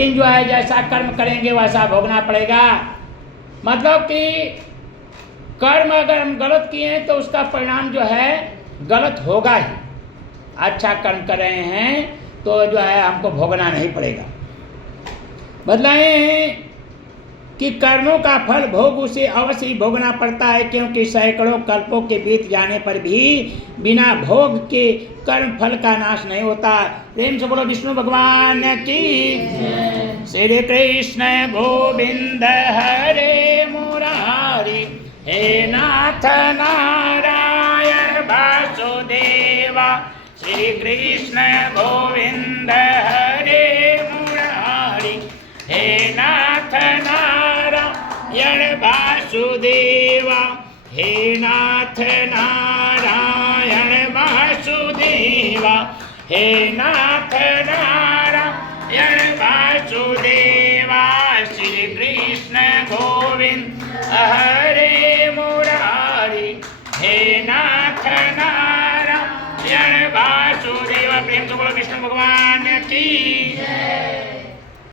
लेकिन जो है जैसा कर्म करेंगे वैसा भोगना पड़ेगा। मतलब कि कर्म अगर हम गलत किए हैं तो उसका परिणाम जो है गलत होगा ही। अच्छा कर्म कर रहे हैं तो जो है हमको भोगना नहीं पड़ेगा। बतलाएं कि कर्मों का फल भोग उसे अवश्य ही भोगना पड़ता है, क्योंकि सैकड़ों कल्पों के बीत जाने पर भी बिना भोग के कर्म फल का नाश नहीं होता। प्रेम से बोलो विष्णु भगवान की। श्री कृष्ण गोविंद हरे मुरारी, हे नाथ नारायण वासुदेवा। श्री कृष्ण गोविंद हरे मुरारी, हे नाथ नारायण वासुदेवा। हे नाथ नारायण वासुदेवा। हे नाथ नारायण वासुदेवा। श्री कृष्ण गोविंद हरे मुरारी, हे नाथ नारायण वासुदेवा। प्रेम से बोलो विष्णु भगवान की।